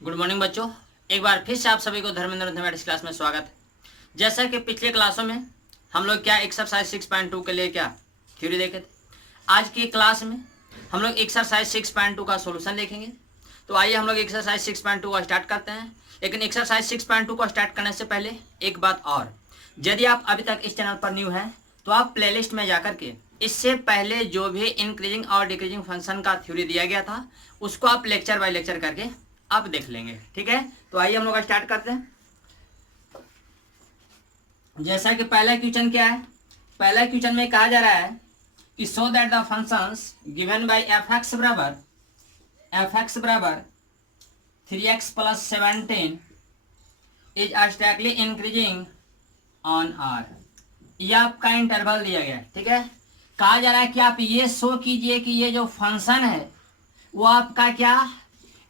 Good morning बच्चों, एक बार फिर से आप सभी को धर्मेंद्र मैथमेटिक्स क्लास में स्वागत है। जैसा कि पिछले क्लासों में हम लोग क्या एक्सरसाइज 6.2 के लिए क्या थ्योरी देखे थे, आज की क्लास में हम लोग एक्सरसाइज 6.2 का सॉल्यूशन देखेंगे। तो आइए हम लोग एक्सरसाइज 6.2 का स्टार्ट करते हैं। लेकिन एक्सरसाइज 6.2 को स्टार्ट करने से पहले एक बात और, यदि आप अभी तक इस चैनल पर न्यू हैं तो आप प्लेलिस्ट में जाकर के इससे पहले जो भी इंक्रीजिंग और डिक्रीजिंग फंक्शन का थ्योरी दिया गया था उसको आप लेक्चर बाय लेक्चर करके आप देख लेंगे। ठीक है, तो आइए हम लोग स्टार्ट करते हैं। जैसा कि पहला क्वेश्चन क्या है, पहला क्वेश्चन में कहा जा रहा है कि so that the functions given by F X बराबर 3x plus 17 is strictly increasing on R. ये आपका इंटरवल दिया गया है। ठीक है, कहा जा रहा है कि आप ये शो कीजिए कि ये जो फंक्शन है वो आपका क्या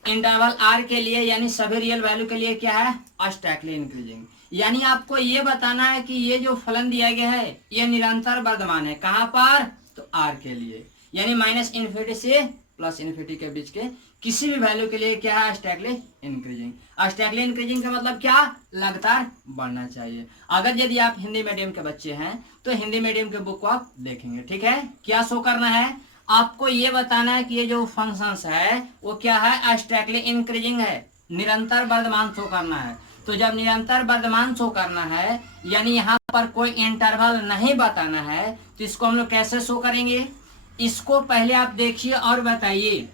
इंटरवल आर के लिए यानी सभी रियल वैल्यू के लिए क्या है स्टैकली इंक्रीजिंग। यानी आपको ये बताना है कि ये जो फलन दिया गया है ये निरंतर वर्धमान है। कहां पर? तो आर के लिए, यानी माइनस इन्फिनिटी से प्लस इन्फिनिटी के बीच के किसी भी वैल्यू के लिए क्या है स्टैकली इंक्रीजिंग। स्टैकली इंक्रीजिंग का मतलब क्या? लगातार बढ़ना चाहिए। अगर यदि आप हिंदी मीडियम के बच्चे हैं तो हिंदी मीडियम के बुक को आप देखेंगे। ठीक है, क्या शो करना है आपको? ये बताना है कि ये जो फंक्शंस है वो क्या है स्टैकली इंक्रीजिंग है, निरंतर वर्धमान शो करना है। तो जब निरंतर वर्धमान शो करना है यानी यहाँ पर कोई इंटरवल नहीं बताना है तो इसको हम लोग कैसे शो करेंगे? इसको पहले आप देखिए और बताइए,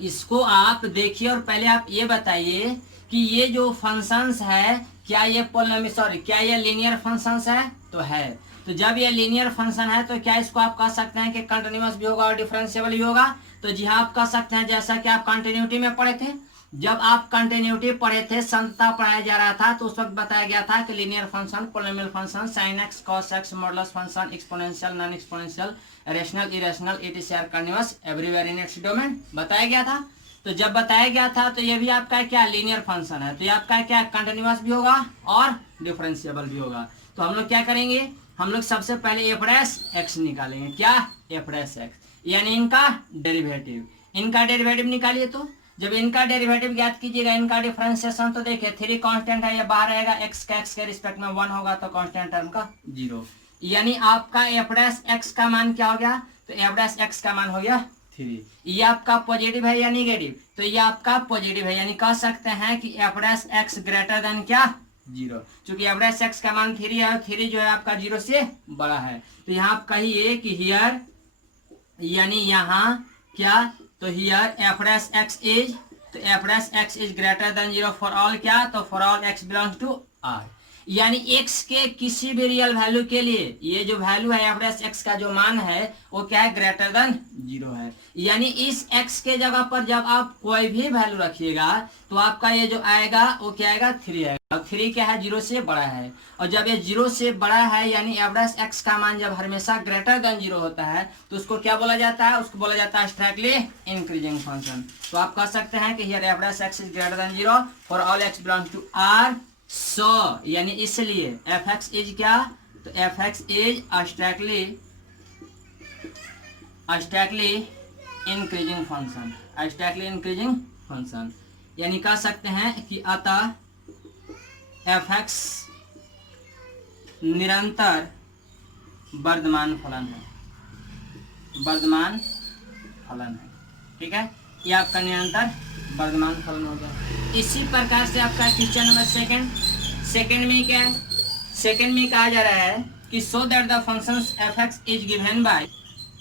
इसको आप देखिए और पहले आप ये बताइए कि ये जो फंक्शंस है क्या ये क्या ये लीनियर फंक्शंस है? तो है। तो जब ये लीनियर फंक्शन है तो क्या इसको आप कह सकते हैं कि कंटिन्यूअस भी होगा और डिफरेंशिएबल भी होगा? तो जी हाँ, आप कह सकते हैं। जैसा कि आप कंटिन्यूटी में पढ़े थे, जब आप कंटिन्यूटी पढ़े थे, संतता पढ़ाया जा रहा था तो उस वक्त बताया गया था कि linear function, polynomial function, sine x, cos x, modulus function, exponential, non exponential, rational, irrational, it is continuous everywhere in its domain बताया गया था। तो जब बताया गया था तो ये भी आपका क्या लीनियर फंक्शन है, तो ये आपका क्या कंटिन्यूअस भी होगा और डिफरेंशिएबल भी होगा। तो हम लोग क्या करेंगे, हम लोग सबसे पहले एफ डैश एक्स निकालेंगे। क्या? एफ डैश एक्स, यानी इनका डेरिवेटिव। इनका डेरिवेटिव निकालिए। तो जब इनका डेरिवेटिव ज्ञात कीजिएगा, इनका डिफरेंशिएशन, तो देखिए 3 कांस्टेंट है, ये बाहर रहेगा, एक्स का एक्स के रिस्पेक्ट में 1 होगा तो कांस्टेंट टर्म का 0। यानी आपका एफ डैश एक्स का मान क्या हो गया? तो एफ डैश एक्स का मान हो गया 3। ये आपका पॉजिटिव है या निगेटिव? तो ये आपका पॉजिटिव है, यानी कह सकते हैं कि F dash X greater then क्या 0। चूंकि एफ डैश एक्स का मान 3 है और 3 जो है आपका 0 से बड़ा है। तो यहाँ आप कहिए कि हियर, यानी यहाँ क्या, तो here F dash X is, तो F dash X is greater than 0 for all क्या, तो for all X belongs to R. यानी x के किसी भी रियल वैल्यू के लिए ये जो वैल्यू है एफ डैश एक्स का जो मान है वो क्या है? ग्रेटर देन 0 है। यानी इस x के जगह पर जब आप कोई भी वैल्यू रखिएगा तो आपका ये जो आएगा वो क्या आएगा? 3 आएगा। और 3 क्या है? 0 से बड़ा है। और जब ये 0 से बड़ा है यानी एफ डैश एक्स का मान जब हमेशा ग्रेटर देन 0 होता है तो उसको क्या बोला जाता है? उसको बोला जाता है स्ट्राइकली इंक्रीजिंग फंक्शन। तो आप कह सकते हैं कि here F dash X is greater than 0 for all X belongs to R. So यानी इसलिए एफ एक्स इज क्या, तो F X is strictly increasing function, strictly increasing function. यानी कह सकते हैं कि अतः एफ एक्स निरंतर वर्धमान फलन है, वर्धमान फलन है। ठीक है, ये आपका निरंतर वर्धमान फलन हो गया। इसी प्रकार से आपका क्वेश्चन नंबर सेकंड में क्या है? सेकंड में कहा जा रहा है कि so that the functions F X is given by,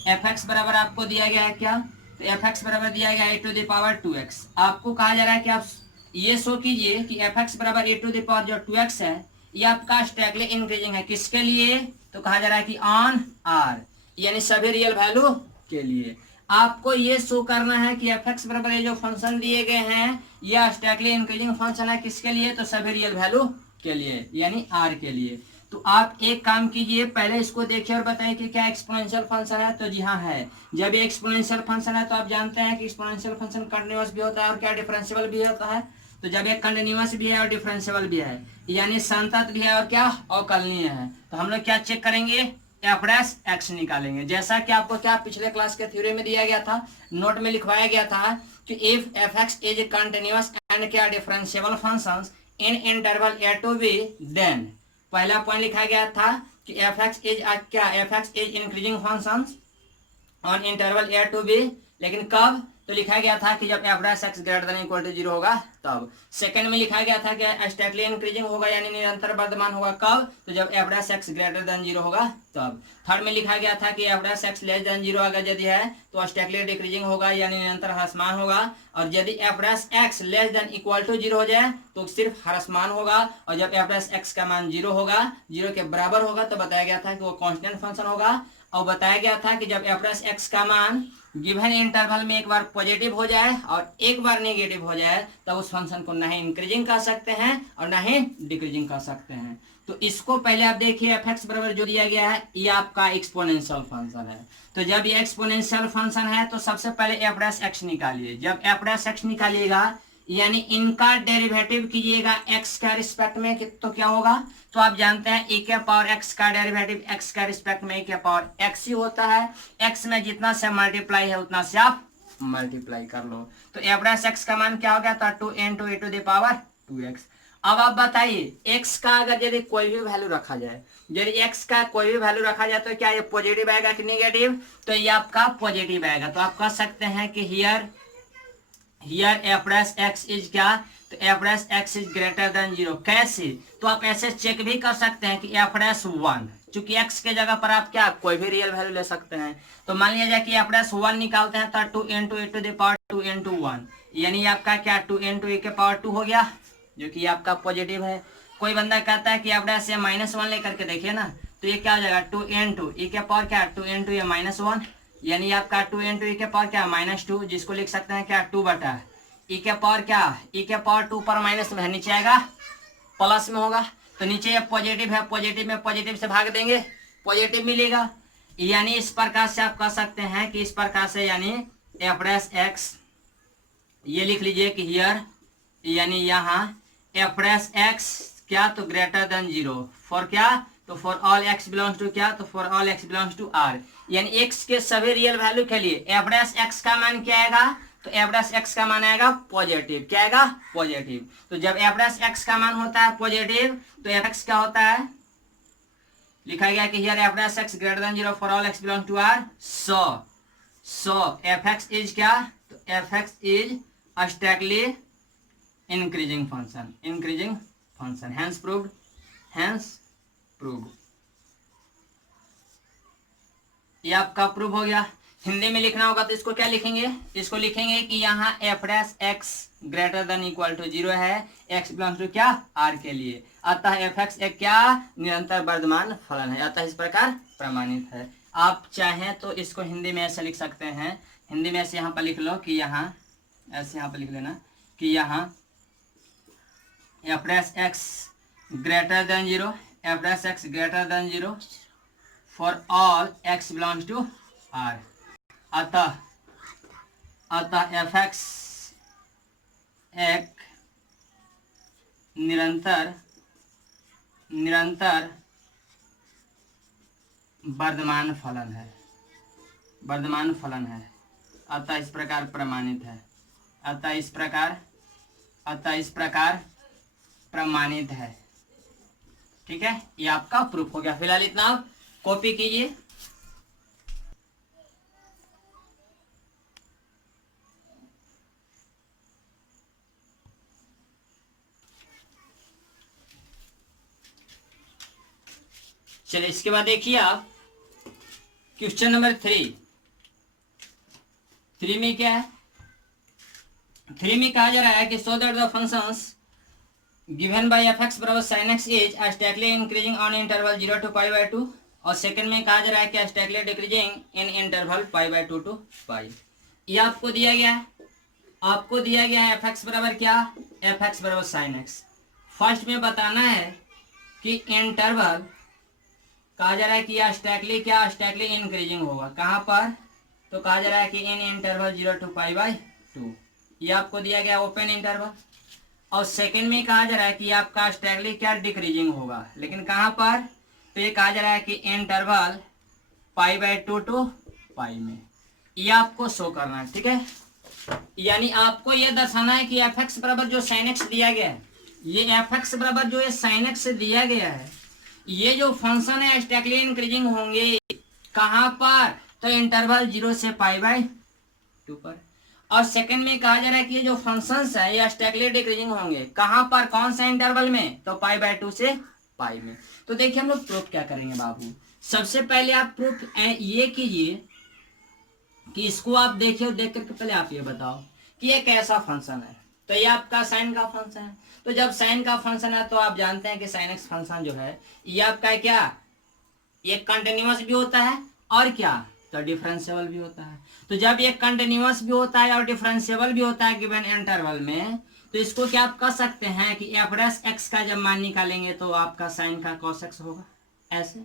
F X बराबर आपको दिया गया है क्या, तो एफ एक्स बराबर दिया गया है ए टू द पावर 2x। आपको कहा जा रहा है कि आप ये शो कीजिए कि एफ एक्स बराबर ए टू द पावर जो 2x है ये आपका स्टैगली इंक्रीजिंग है। किसके लिए? तो कहा जा रहा है कि ऑन आर, यानी सभी रियल वैल्यू के लिए। आपको ये शो करना है कि एफ एक्स बराबर ये जो फंक्शन दिए गए हैं ये स्टैगली इंक्रीजिंग फंक्शन है। किसके लिए? तो सभी रियल वैल्यू के लिए, यानी आर के लिए। तो आप एक काम कीजिए, पहले इसको देखिए और बताइए कि क्या एक्सपोनेंशियल फंक्शन है। तो जी हाँ है। जब ये एक्सपोनेंशियल फंक्शन है तो आप जानते हैं कि एक्सपोनेंशियल फंक्शन कंटिन्यूअस भी होता है और क्या डिफरेंशिएबल भी होता है। तो जब ये कंटिन्यूअस भी है और डिफरेंशिएबल भी है यानी संतत भी है और क्या अवकलनीय है, तो हम लोग क्या चेक करेंगे? एफ डैश एक्स निकालेंगे। जैसा कि आपको क्या पिछले क्लास के थ्योरी में दिया गया था, नोट में लिखवाया गया था कि if F X is continuous and क्या differentiable functions in interval A to B, then पहला पॉइंट लिखा गया था कि एफ एक्स इज क्या, F X is increasing functions on interval A to B, लेकिन कब, तो लिखा गया था कि जब F dash X greater than equal to 0 होगा तब। सेकंड में लिखा गया था कि स्टेटली इंक्रीजिंग होगा यानी निरंतर वर्धमान होगा, कब, तो जब F dash X greater than 0 होगा तब। थर्ड में लिखा गया था कि F dash X less then 0 अगर यदि है तो स्टेटली डिक्रीजिंग होगा यानी निरंतर ह्रासमान होगा, और यदि F dash X less than equal to 0 हो जाए तो सिर्फ ह्रासमान होगा, और जब एफ डैश एक्स का मान 0 होगा, 0 के बराबर होगा, तो बताया गया था कि वो कांस्टेंट फंक्शन होगा। और बताया गया था कि जब एफ डैश एक्स का मान गिवन इंटरवल में एक बार पॉजिटिव हो जाए और एक बार नेगेटिव हो जाए तब उस फंक्शन को ना ही इंक्रीजिंग कर सकते हैं और ना ही डिक्रीजिंग कर सकते हैं। तो इसको पहले आप देखिए, एफ एक्स बराबर जो दिया गया है ये आपका एक्सपोनेंशियल फंक्शन है। तो जब ये एक्सपोनेंशियल फंक्शन है तो सबसे पहले एफ डैश एक्स निकालिए। जब एफ डैश एक्स निकालिएगा यानी इनका डेरिवेटिव कीजिएगा एक्स का रिस्पेक्ट में तो क्या होगा, तो आप जानते हैं e के पावर x का डेरिवेटिव x का रिस्पेक्ट में e के पावर x ही होता है। x में जितना से मल्टीप्लाई है उतना से आप मल्टीप्लाई कर लो। तो एफ डैश एक्स का मान क्या हो गया था, 2 into e to the power 2x। अब आप बताइए x का अगर यदि कोई भी वैल्यू रखा जाए, यदि x का कोई भी वैल्यू रखा जाए तो क्या ये पॉजिटिव आएगा कि नेगेटिव, तो ये आपका पॉजिटिव आएगा। तो आप कह सकते हैं कि here F dash X is क्या, तो F dash X is greater than 0। कैसे, तो आप ऐसे चेक भी कर सकते हैं कि एफ डैश 1, चूंकि एक्स के जगह पर आप क्या कोई भी रियल वैल्यू ले सकते हैं। तो मान लिया जाए कि एफ डैश 1 निकालते हैं तो 2 into e to the power 2 into 1 यानी आपका क्या 2 into e के पावर 2 हो गया, जो कि आपका पॉजिटिव है। कोई बंदा कहता है कि एफ डैश -1 लेकर के देखिए ना, तो ये क्या हो जाएगा 2 into e के पावर क्या 2 into ये -1 यानी आपका 2 into e के पावर क्या -2, जिसको लिख सकते हैं क्या 2 बटा e के पावर क्या, e के पावर 2 पर माइनस में है, नीचे आएगा प्लस में होगा। तो नीचे ये पॉजिटिव है, पॉजिटिव में पॉजिटिव से भाग देंगे पॉजिटिव मिलेगा। यानी इस प्रकार से आप कह सकते हैं कि इस प्रकार से यानी एफ डैश एक्स ये लिख लीजिए कि हियर यानी यहाँ एफ डैश एक्स क्या, तो ग्रेटर देन 0 फॉर क्या, तो for all X belongs to क्या, तो for all X belongs to R, यानी एक्स के सभी रियल वैल्यू के लिए एफ डैश एक्स का मान क्या आएगा, तो एफ डैश एक्स का मान आएगा पॉजिटिव। क्या आएगा, पॉजिटिव। तो जब एफ डैश एक्स का मान होता है पॉजिटिव तो एफ एक्स क्या होता है, लिखा गया कि here F dash X greater than 0 for all X belong to R, so F X is क्या, तो F X is statically increasing function, hence proved. ये आपका प्रूव हो गया। हिंदी में लिखना होगा तो इसको क्या लिखेंगे, इसको लिखेंगे कि यहाँ F dash X greater than equal to 0 है, एक्स बिलोंग्स टू क्या, आर के लिए, अतः एफ एक्स एक क्या निरंतर वर्धमान फलन है, अतः इस प्रकार प्रमाणित है। आप चाहें तो इसको हिंदी में ऐसे लिख सकते हैं, हिंदी में ऐसे यहाँ पर लिख लो कि यहाँ ऐसे यहाँ पर लिख लेना कि यहाँ F dash X greater than 0, F dash X greater than 0 for all X belongs to R, अतः एफ एक्स एक निरंतर वर्धमान फलन है, अतः इस प्रकार प्रमाणित है, अतः इस प्रकार प्रमाणित है। ठीक है, ये आपका प्रूफ हो गया। फिलहाल इतना आप कॉपी कीजिए। चलिए इसके बाद देखिए आप क्वेश्चन नंबर 3 में क्या है, 3 में कहा जा रहा है कि so that the functions given by F X बराबर sine X is statically increasing on interval 0 to π/2, और सेकंड में कहा जा रहा है कि strictly decreasing in interval π/2 to π। ये आपको दिया गया है, एफ एक्स बराबर क्या, एफ एक्स बराबर साइन एक्स। फर्स्ट में बताना है कि इंटरवल कहा जा रहा है कि यह स्टैटिकली इंक्रीजिंग होगा, कहाँ पर, तो कहा जा रहा है कि इन इंटरवल 0 to π/2, ये आपको दिया गया ओपन इंटरवल। और सेकंड में कहा जा रहा है कि आपका स्टैटिकली क्या डिक्रीजिंग होगा, लेकिन कहाँ पर, तो ये कहा जा रहा है कि इंटरवल π/2 to π में, ये आपको शो करना है। ठीक है, यानी आपको यह दर्शाना है कि एफ एक्स बराबर जो साइन एक्स दिया गया है, ये एफ एक्स बराबर जो है साइन एक्स से दिया गया है, ये जो फंक्शन है स्टैकली इंक्रीजिंग होंगे कहाँ पर, तो इंटरवल 0 से π/2 पर। और सेकंड में कहा जा रहा है कि ये जो फंक्शंस है ये स्टैकली डिक्रीजिंग होंगे कहाँ पर, कौन सा इंटरवल में, तो π/2 से π में। तो देखिए हम लोग प्रूफ क्या करेंगे बाबू। सबसे पहले आप प्रूफ ये कीजिए कि इसको आप देखिए, और देख करके पहले आप ये बताओ कि ये कैसा फंक्शन है। तो ये आपका साइन का फंक्शन है। तो जब साइन का फंक्शन है तो आप जानते हैं कि साइन एक्स फंक्शन जो है ये आपका क्या, ये कंटिन्यूअस भी होता है और क्या, तो डिफरेंशिएबल भी होता है। तो जब ये कंटिन्यूअस भी होता है और डिफरेंशिएबल भी होता है गिवन इंटरवल में, तो इसको क्या आप कह सकते हैं कि एफ डैश एक्स का जब मान निकालेंगे तो आपका साइन का कॉस एक्स होगा। ऐसे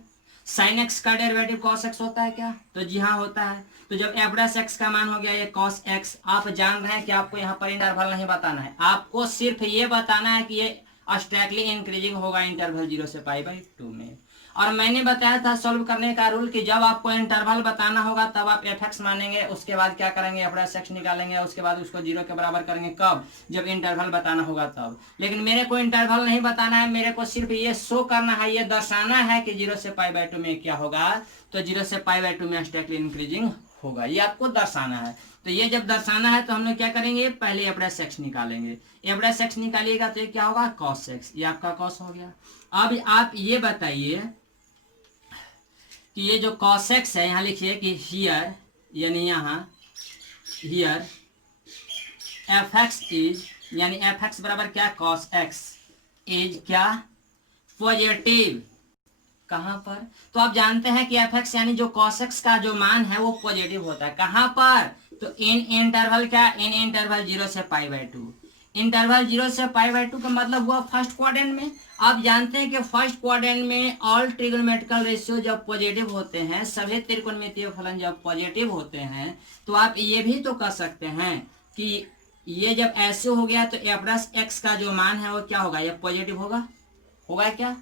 साइन एक्स का डेरिवेटिव कॉस एक्स होता है क्या, तो जी हाँ होता है। तो जब एफ डैश एक्स का मान हो गया ये कॉस एक्स, आप जान रहे हैं कि आपको यहाँ पर इंटरवल नहीं बताना है, आपको सिर्फ ये बताना है कि ये स्ट्रैकली इंक्रीजिंग होगा इंटरवल 0 से π/2 में। और मैंने बताया था सॉल्व करने का रूल कि जब आपको इंटरवल बताना होगा तब आप एफ एक्स मानेंगे, उसके बाद क्या करेंगे, एफ डैश एक्स निकालेंगे, उसके बाद उसको 0 के बराबर करेंगे। कब, जब इंटरवल बताना होगा तब। लेकिन मेरे को इंटरवल नहीं बताना है, मेरे को सिर्फ ये शो करना है, ये दर्शाना है कि 0 से π/2 में क्या होगा, तो 0 से π/2 में स्ट्रैकली इंक्रीजिंग होगा, ये आपको दर्शाना है। तो ये जब दर्शाना है तो हम लोग क्या करेंगे, पहले एफ डैश एक्स निकालेंगे। एफ डैश एक्स निकालिएगा तो ये क्या होगा, कॉस एक्स, ये आपका कॉस हो गया। अब आप ये बताइए कि ये जो cos x है, यहाँ लिखिए कि हियर, यानी यहाँ हियर एफ एक्स इज, यानी एफ एक्स बराबर क्या, cos x इज क्या, पॉजिटिव। कहाँ पर, तो आप जानते हैं कि एफ एक्स यानी जो cos x का जो मान है वो पॉजिटिव होता है। कहाँ पर, तो इन इंटरवल क्या, इन इंटरवल 0 से π/2। इंटरवल 0 से π/2 का मतलब हुआ फर्स्ट क्वाड्रेंट में। आप जानते हैं कि फर्स्ट क्वाड्रेंट में ऑल ट्रिग्नोमेट्रिकल रेशियो जब पॉजिटिव होते हैं, सभी त्रिकोणमितीय फलन जब पॉजिटिव होते हैं, तो आप ये भी तो कह सकते हैं कि ये जब ऐसे हो गया तो एफ डैश एक्स का जो मान है वो क्या होगा, ये पॉजिटिव होगा। होगा क्या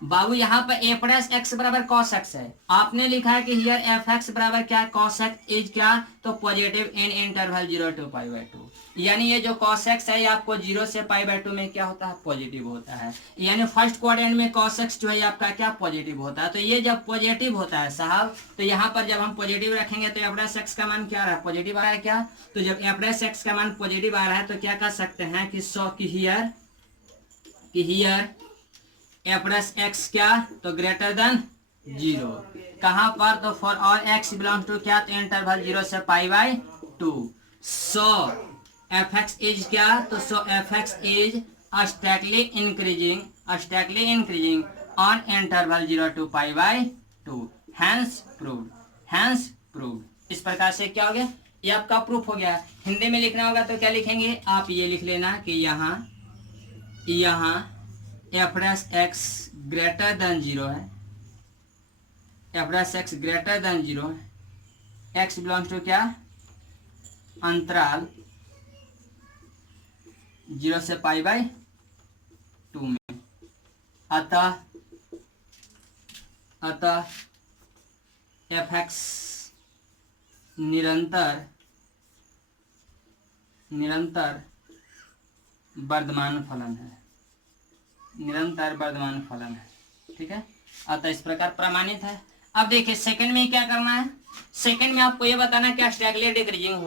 बाबू, यहाँ पर एफ डैश एक्स बराबर कॉस एक्स है, आपने लिखा है कि हियर एफ एक्स बराबर क्या, कॉस एक्स इज क्या, तो पॉजिटिव इन इंटरवल 0 to π/2। यानी ये जो cos x है ये आपको 0 से π/2 में क्या होता है, पॉजिटिव होता है। यानी फर्स्ट क्वाड्रेंट में cos x जो है आपका क्या, पॉजिटिव होता है। तो ये जब पॉजिटिव होता है साहब, तो यहाँ पर जब हम पॉजिटिव रखेंगे तो एफ डैश एक्स का मान क्या आ रहा है, पॉजिटिव आ रहा है क्या। तो जब एफ डैश एक्स का मान पॉजिटिव आ रहा है तो क्या कह सकते हैं कि हियर एफ डैश एक्स क्या, तो ग्रेटर देन 0। कहाँ पर, तो for all x belong to क्या, तो इंटरवल 0 से π/2। सो एफ एक्स इज क्या, तो so F X is strictly increasing on interval 0 to π/2। Hence proved. इस प्रकार से क्या हो गया, ये आपका प्रूफ हो गया। हिंदी में लिखना होगा तो क्या लिखेंगे, आप ये लिख लेना कि यहाँ F dash X greater than 0 है, F dash X greater than 0 है, एक्स बिलोंग्स टू क्या, अंतराल 0 से π/2 में। अतः एफ एक्स निरंतर वर्धमान फलन है, ठीक है। अतः इस प्रकार प्रमाणित है। अब देखिए सेकंड में क्या करना है, सेकंड में आपको ये बताना है कि स्टैगनरी डिक्रीजिंग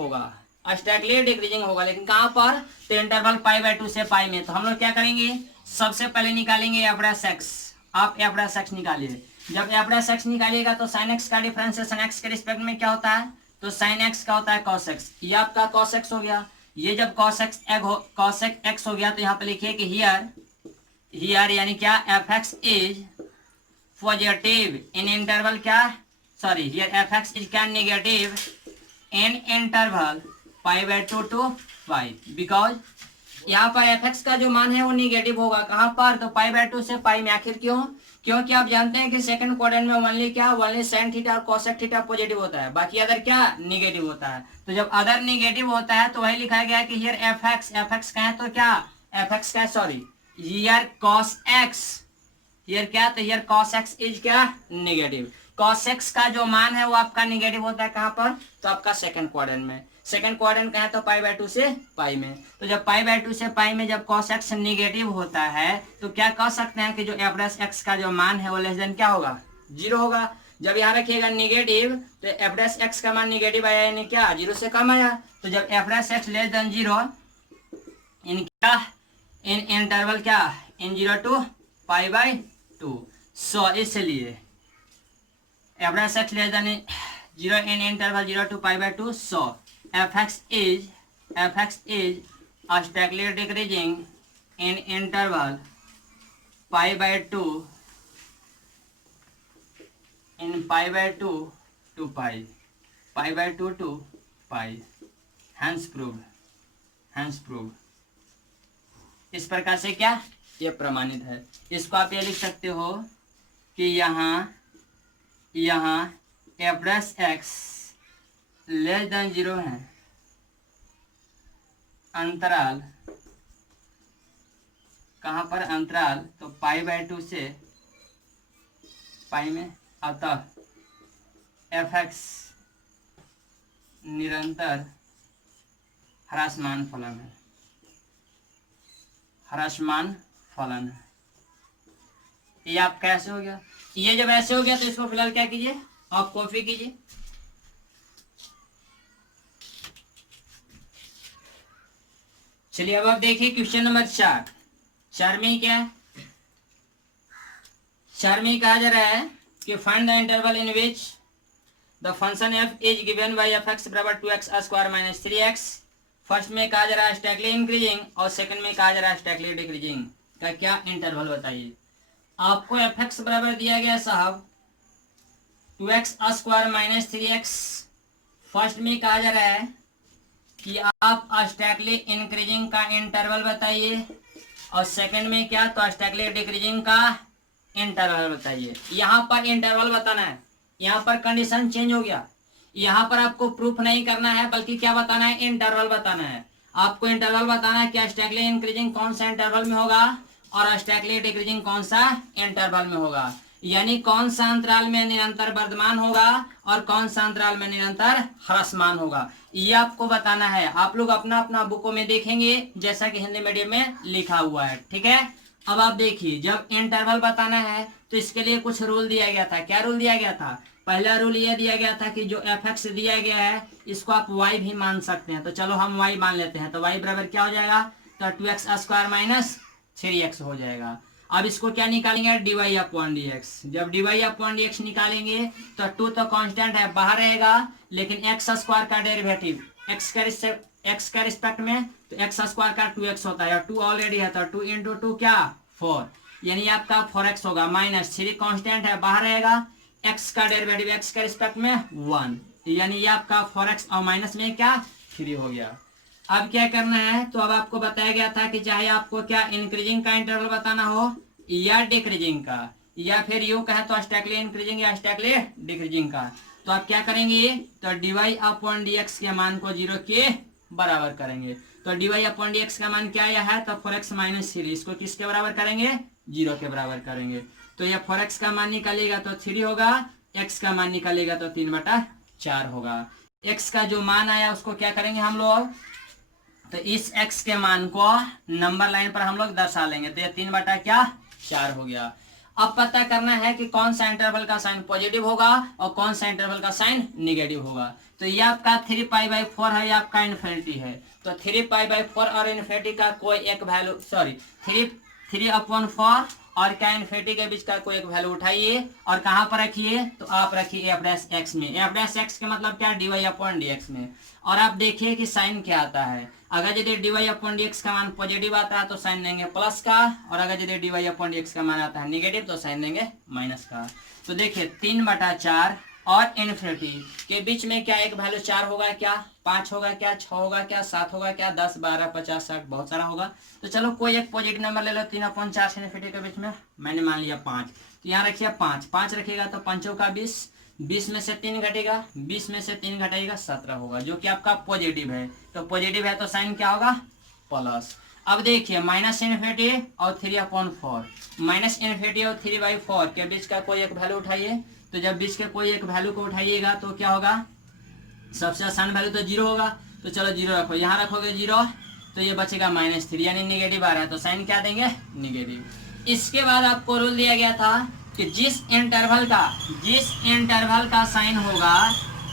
होगा, लेकिन कहाँ पर, तो इंटरवल π/2 से π में। तो हम लोग क्या करेंगे, सबसे पहले निकालेंगे एफ डैश एक्स। आप एफ डैश एक्स निकालिए। जब एफ डैश एक्स निकालिएगा तो साइन एक्स का डिफरेंशिएशन एक्स के रिस्पेक्ट में क्या होता है, तो साइन एक्स का होता है कॉस एक्स। ये आपका कॉस एक्स हो गया। ये जब कॉस एक्स हो गया तो यहाँ पे लिखिए कि हियर यानी क्या, F X is positive in interval क्या, sorry here F X is क्या, negative in interval π/2 to π, because यहाँ पर एफ एक्स का जो मान है वो निगेटिव होगा। कहाँ पर, तो π/2 से π में। आखिर क्यों, क्योंकि आप जानते हैं कि सेकंड क्वाड्रेंट में ओनली साइन थीटा और कोसेक थीटा पॉजिटिव होता है, बाकी अदर क्या, निगेटिव होता है। तो जब अदर निगेटिव होता है तो वही लिखा गया कि हियर एफ एक्स का है तो क्या, एफ एक्स का, sorry here cos x, here क्या, तो हियर कॉस एक्स इज क्या, नेगेटिव। cos x का जो मान है वो आपका निगेटिव होता है कहाँ पर, तो आपका सेकंड क्वाड्रेंट में। सेकंड क्वाड्रेंट कहाँ है तो π/2 से पाई में। तो जब π/2 से पाई में जब cos x निगेटिव होता है तो क्या कह सकते हैं कि जो f' का जो मान है वो लेस देन क्या होगा, 0 होगा। जब यहाँ रखिएगा निगेटिव तो f' का मान निगेटिव आया यानी क्या 0 से कम आया। तो जब f' लेस देन 0 इन क्या इन इंटरवल क्या इन 0 to π/2, सो इसलिए f' less than 0 in interval 0 to π/2, so fx is strictly decreasing in interval π/2 in π/2 to π/2 to π, hence proved। इस प्रकार से क्या ये प्रमाणित है। इसको आप ये लिख सकते हो कि यहाँ f' लेस देन 0 है, अंतराल कहाँ पर, अंतराल तो π/2 से पाई में, अतः fx निरंतर ह्रासमान फलन है, ह्रासमान फलन है। ये आप कैसे हो गया, ये जब ऐसे हो गया तो इसको फिलहाल क्या कीजिए आप कॉपी कीजिए। चलिए अब आप देखिए क्वेश्चन नंबर 4 में क्या है। 4 में कहा जा रहा है कि find the interval in which the function f is given by fx बराबर 2x square minus 3x। First में कहा जा रहा है स्टैगली इंक्रीजिंग और सेकंड में कहा जा रहा है स्टैगली डिक्रीजिंग का क्या इंटरवल बताइए। आपको fx बराबर दिया गया साहब 2x square minus 3x। First में कहा जा रहा है कि आप स्टैगली इंक्रीजिंग का इंटरवल बताइए और सेकंड में क्या तो स्टैगली डिक्रीजिंग का इंटरवल बताइए। यहाँ पर इंटरवल बताना है, यहाँ पर कंडीशन चेंज हो गया। यहाँ पर आपको प्रूफ नहीं करना है बल्कि क्या बताना है, इंटरवल बताना है। आपको इंटरवल बताना है कि स्टैगली इंक्रीजिंग कौन सा इंटरवल में होगा और स्टैगली डिक्रीजिंग कौन सा इंटरवल में होगा, यानी कौन सा अंतराल में निरंतर वर्धमान होगा और कौन सा अंतराल में निरंतर ह्रासमान होगा, ये आपको बताना है। आप लोग अपना अपना बुकों में देखेंगे जैसा कि हिंदी मीडियम में लिखा हुआ है, ठीक है। अब आप देखिए जब इंटरवल बताना है तो इसके लिए कुछ रूल दिया गया था। क्या रूल दिया गया था, पहला रूल यह दिया गया था कि जो fx दिया गया है इसको आप y भी मान सकते हैं। तो चलो हम y मान लेते हैं, तो y बराबर क्या हो जाएगा तो 2x स्क्वायर माइनस 3x हो जाएगा। अब इसको क्या निकालेंगे dy/dx। जब dy/dx निकालेंगे तो 2 तो कांस्टेंट है बाहर रहेगा, लेकिन x स्क्वायर का डेरिवेटिव x के रिस्पेक्ट में तो x स्क्वायर का 2x होता है और 2 ऑलरेडी है तो 2 इंटू 2 क्या 4, यानी आपका 4x होगा माइनस 3 कांस्टेंट है बाहर रहेगा, x का डेरिवेटिव x के रिस्पेक्ट में 1, यानी ये आपका 4x और माइनस में क्या 3 हो गया। अब क्या करना है तो अब आपको बताया गया था कि चाहे आपको क्या इंक्रीजिंग का इंटरवल बताना हो या डिक्रीजिंग का, या फिर यूं कहे तो स्टैगली इंक्रीजिंग या स्टैगली डिक्रीजिंग का, तो आप क्या करेंगे तो dy/dx के मान को 0 के बराबर करेंगे। तो dy/dx का मान क्या आया है तो 4x माइनस 3, इसको किसके बराबर करेंगे 0 के बराबर करेंगे। तो यह 4x का मान निकालेगा तो 3 होगा, x का मान निकालेगा तो 3/4 होगा। x का जो मान आया उसको क्या करेंगे हम लोग, तो इस x के मान को नंबर लाइन पर हम लोग दर्शा लेंगे, तो यह 3/4 हो गया। अब पता करना है कि कौन सा इंटरवल का साइन पॉजिटिव होगा और कौन सा इंटरवल का साइन निगेटिव होगा। तो ये आपका 3π/4 है, ये आपका इन्फिनिटी है। तो 3π/4 और इन्फिनिटी का कोई एक वैल्यू 3/4 और क्या इन्फिनिटी के बीच का कोई एक वैल्यू उठाइए और कहाँ पर रखिए तो आप रखिए f' में। f' के मतलब क्या dy/dx में। और आप देखिए कि साइन क्या आता है। अगर यदि dy/dx का मान पॉजिटिव आता है तो साइन देंगे प्लस का, और अगर यदि dy/dx का मान आता है निगेटिव तो साइन देंगे माइनस का। तो देखिए 3/4 और इन्फिनिटी के बीच में क्या एक वैल्यू 4 होगा, क्या 5 होगा, क्या 6 होगा, क्या 7 होगा, क्या 10 12 50 60 बहुत सारा होगा। तो चलो कोई एक पॉजिटिव नंबर ले लो 3/4 से इन्फिनिटी के बीच में, मैंने मान लिया 5। तो यहाँ रखिए 5 रखिएगा तो 5 का 20 में से 3 घटेगा, 20 में से 3 घटेगा 17 होगा, जो कि आपका पॉजिटिव है। तो पॉजिटिव है तो साइन क्या होगा प्लस। अब देखिए माइनस इन्फिनिटी और 3/4, माइनस इन्फिनिटी और 3/4 के बीच का कोई एक वैल्यू उठाइए। तो जब बीच के कोई एक वैल्यू को उठाइएगा तो क्या होगा, सबसे आसान वैल्यू तो 0 होगा, तो चलो 0 रखो, यहाँ रखोगे 0 तो ये बचेगा -3 यानी निगेटिव आ रहा है, तो साइन क्या देंगे, निगेटिव। इसके बाद आपको रूल दिया गया था कि जिस इंटरवल का साइन होगा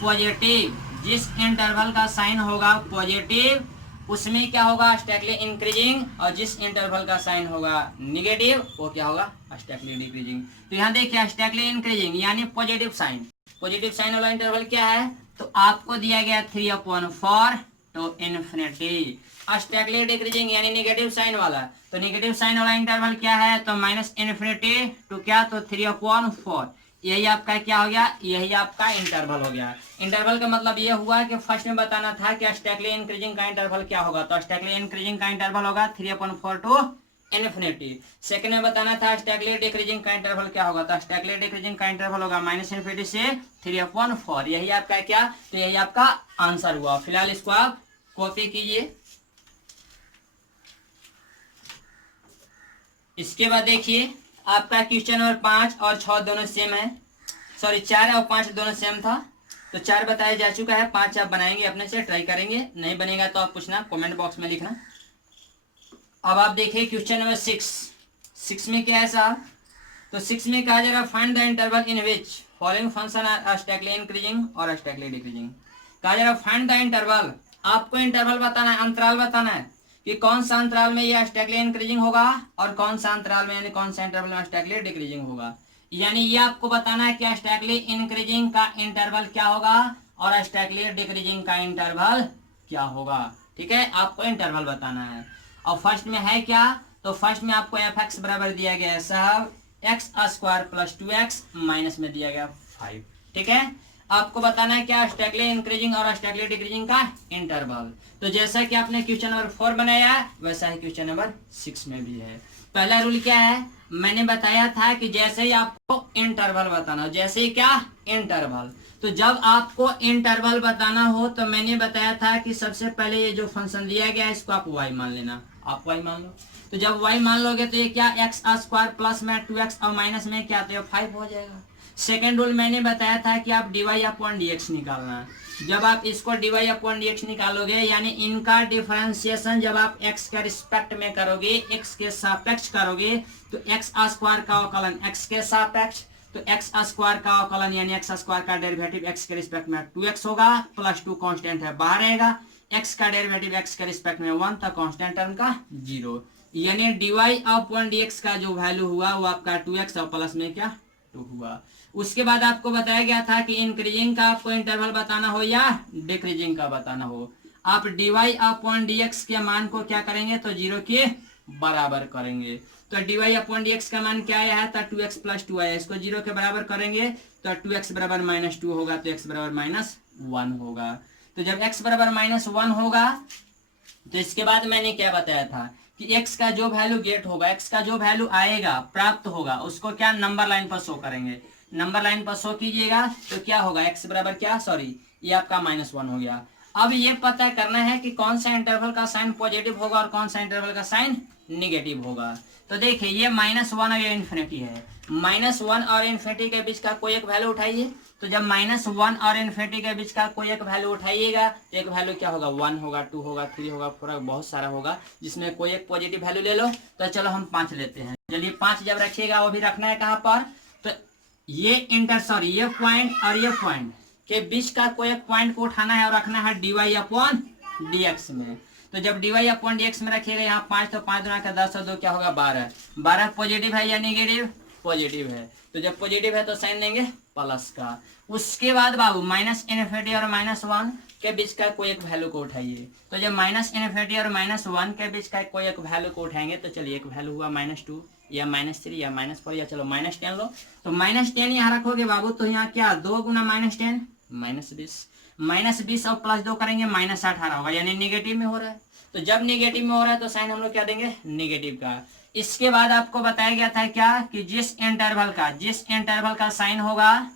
पॉजिटिव, जिस इंटरवल का साइन होगा पॉजिटिव उसमें क्या होगा, स्टैकली इंक्रीजिंग, और जिस इंटरवल का साइन होगा निगेटिव वो क्या होगा, स्टैकली डिक्रीजिंग। तो यहाँ देखिए स्टैकली इंक्रीजिंग यानी पॉजिटिव साइन वाला इंटरवल क्या है, तो आपको दिया गया 3/4 तो इन्फिनिटी। स्टैकली डिक्रीजिंग यानी नेगेटिव साइन वाला, तो नेगेटिव साइन वाला इंटरवल क्या है, तो -∞ टू क्या, तो 3/4। यही आपका क्या हो गया, यही आपका इंटरवल हो गया। इंटरवल का मतलब ये हुआ कि फर्स्ट में बताना था कि स्टैकली इंक्रीजिंग का इंटरवल क्या होगा, तो स्टैकली इंक्रीजिंग का इंटरवल होगा 3/4 टू इन्फिनिटी। सेकंड में बताना था स्टैकली डिक्रीजिंग का इंटरवल क्या होगा, तो स्टैकली डिक्रीजिंग का इंटरवल होगा -∞ से 3/4। यही आपका क्या, तो यही आपका आंसर हुआ। फिलहाल इसको आप कॉपी कीजिए। इसके बाद देखिए आपका क्वेश्चन नंबर 5 और 6 दोनों सेम है, सॉरी 4 और 5 दोनों सेम था, तो 4 बताया जा चुका है, 5 आप बनाएंगे अपने से, ट्राई करेंगे, नहीं बनेगा तो आप पूछना कमेंट बॉक्स में लिखना। अब आप देखिए क्वेश्चन नंबर 6 में क्या है साहब, तो 6 में कहा जा रहा है find the interval in which following function are strictly increasing और स्टैकली डिक्रीजिंग। कहा जा रहा है फाइंड द इंटरवल, आपको इंटरवल बताना है, अंतराल बताना है कि कौन सा अंतराल में ये स्टैकली इंक्रीजिंग होगा और कौन सा अंतराल में यानी कौन सा इंटरवल में स्टैकली डिक्रीजिंग होगा। यानी ये आपको बताना है कि स्टैकली इंक्रीजिंग का इंटरवल क्या होगा और स्टैकली डिक्रीजिंग का इंटरवल क्या होगा। ठीक है, आपको इंटरवल बताना है। और फर्स्ट में है क्या, तो फर्स्ट में आपको f(x) बराबर दिया गया है साहब x² + 2x माइनस में दिया गया 5। ठीक है, आपको बताना है क्या, स्टैकली इंक्रीजिंग और स्टैकली डिक्रीजिंग का इंटरवल। तो जैसा कि आपने क्वेश्चन नंबर 4 बनाया वैसा ही क्वेश्चन नंबर 6 में भी है। पहला रूल क्या है, मैंने बताया था कि जैसे ही आपको इंटरवल बताना हो, जैसे ही क्या इंटरवल, तो जब आपको इंटरवल बताना हो तो मैंने बताया था कि सबसे पहले ये जो फंक्शन दिया गया है इसको आप y मान लेना, आप y मान लो। तो जब y मान लोगे तो ये क्या x² प्लस में 2x और माइनस में क्या, तो 5 हो जाएगा। सेकेंड रूल मैंने बताया था कि आप dy/dx निकालना है। जब आप इसको dy/dx निकालोगे यानी इनका डिफरेंशिएशन जब आप x के रिस्पेक्ट में करोगे, x के सापेक्ष करोगे, तो x² का अवकलन x के सापेक्ष, तो x² का अवकलन यानी x² का डेरिवेटिव x के रिस्पेक्ट में 2x होगा, +2 कांस्टेंट है बाहर रहेगा, x का डेरिवेटिव x के रिस्पेक्ट में 1 था, कांस्टेंट टर्म का 0, यानी dy/dx का जो वैल्यू हुआ वो आपका 2x और प्लस में क्या 2 हुआ। उसके बाद आपको बताया गया था कि इंक्रीजिंग का आपको इंटरवल बताना हो या डिक्रीजिंग का बताना हो, आप dy/dx के मान को क्या करेंगे, तो 0 के बराबर करेंगे। तो dy/dx का मान क्या आया है, तो 2x + 2 आया, इसको 0 के बराबर करेंगे तो 2x बराबर -2 होगा, तो x बराबर -1 होगा। तो जब x बराबर -1 होगा तो इसके बाद मैंने क्या बताया था कि x का जो वैल्यू गेट होगा, x का जो वैल्यू आएगा प्राप्त होगा उसको क्या नंबर लाइन पर शो करेंगे, नंबर लाइन पर शो कीजिएगा तो क्या होगा, x बराबर क्या, सॉरी ये आपका -1 हो गया। अब ये पता करना है कि कौन सा इंटरवल का साइन पॉजिटिव होगा और कौन सा इंटरवल का साइन निगेटिव होगा। तो देखिए ये -1 और ये इन्फिनिटी है, -1 और इन्फिनिटी के बीच का कोई एक वैल्यू उठाइए, तो जब -1 और इन्फिनिटी के बीच का कोई एक वैल्यू उठाइएगा तो एक वैल्यू क्या होगा, 1 होगा, 2 होगा, 3 होगा, 4 होगा, बहुत सारा होगा, जिसमें कोई एक पॉजिटिव वैल्यू ले लो। तो चलो हम 5 लेते हैं, चलिए 5 जब रखिएगा वो भी रखना है कहाँ पर, तो ये ये पॉइंट और ये पॉइंट के बीच का कोई एक पॉइंट को उठाना है और रखना है dy/dx में। तो जब dy/dx में रखिएगा यहाँ 5, तो 5 दूना का 10 और 2 क्या होगा 12 पॉजिटिव है या निगेटिव, पॉजिटिव है, तो जब पॉजिटिव है तो साइन देंगे प्लस का। उसके बाद बाबू -∞ और -1 के बीच का कोई एक वैल्यू को उठाइए, तो जब -∞ और -1 के बीच का कोई एक वैल्यू को उठाएंगे तो चलिए एक वैल्यू हुआ -2 या -3 या -4 या चलो -10 लो, तो -10 यहाँ रखोगे बाबू, तो यहाँ क्या 2 गुना -10 -20 और +2 करेंगे -18 होगा, यानी निगेटिव में हो रहा है। तो जब निगेटिव में हो रहा है तो साइन हम लोग क्या देंगे, निगेटिव का। इसके बाद आपको बताया गया था क्या कि जिस इंटरवल का साइन होगा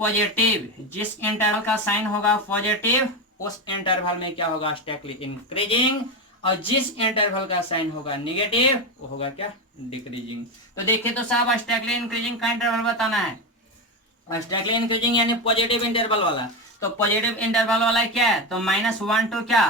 पॉजिटिव, जिस इंटरवल का साइन होगा पॉजिटिव उस इंटरवल में क्या होगा, स्टैकली इंक्रीजिंग, और जिस इंटरवल का साइन होगा निगेटिव वो होगा क्या, डिक्रीजिंग। तो देखिए तो साहब स्टैकली इंक्रीजिंग का इंटरवल बताना है, स्ट्रिक्टली इंक्रीजिंग यानी पॉजिटिव इंटरवल वाला। तो पॉजिटिव इंटरवल वाला क्या है, तो -1 टू क्या,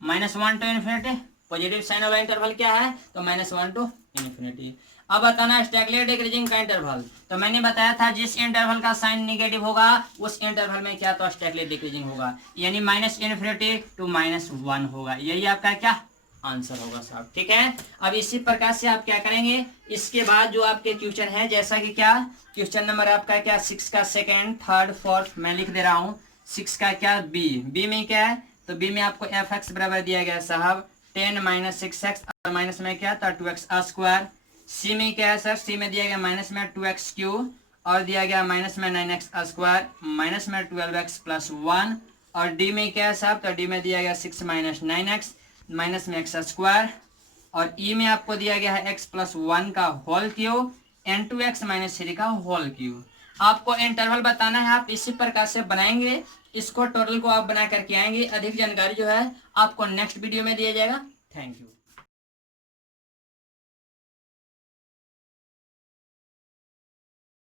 -1 टू इन्फिनिटी। पॉजिटिव साइन वाला इंटरवल क्या है, तो -1 टू इन्फिनिटी। अब बताना स्ट्रिक्टली डिक्रीजिंग का इंटरवल। तो मैंने बताया था जिस इंटरवल का साइन निगेटिव होगा उस इंटरवल में क्या, तो स्ट्रिक्टली डिक्रीजिंग होगा, यानी -इन्फिनिटी टू -1 होगा। यही आपका क्या आंसर होगा साहब, ठीक है। अब इसी प्रकार से आप क्या करेंगे, इसके बाद जो आपके क्वेश्चन है, जैसा कि क्या क्वेश्चन नंबर आपका क्या 6 का सेकंड, थर्ड, फोर्थ मैं लिख दे रहा हूँ। 6 का क्या बी में क्या है, तो बी में आपको एफ एक्स बराबर दिया गया साहब 10 - 6x और माइनस में क्या था 2x²। सी में क्या है सर, सी में दिया गया माइनस में 2x³ और दिया गया माइनस में 9x² माइनस में 12x+1। और डी में क्या है साहब, तो डी में दिया गया 6 - 9x माइनस में x² और ई में आपको दिया गया है x+1 का होल क्यूब एन 2x - 3 का होल क्यूब। आपको इंटरवल बताना है, आप इसी प्रकार से बनाएंगे, इसको टोटल को आप बना करके आएंगे। अधिक जानकारी जो है आपको नेक्स्ट वीडियो में दिया जाएगा। Thank you.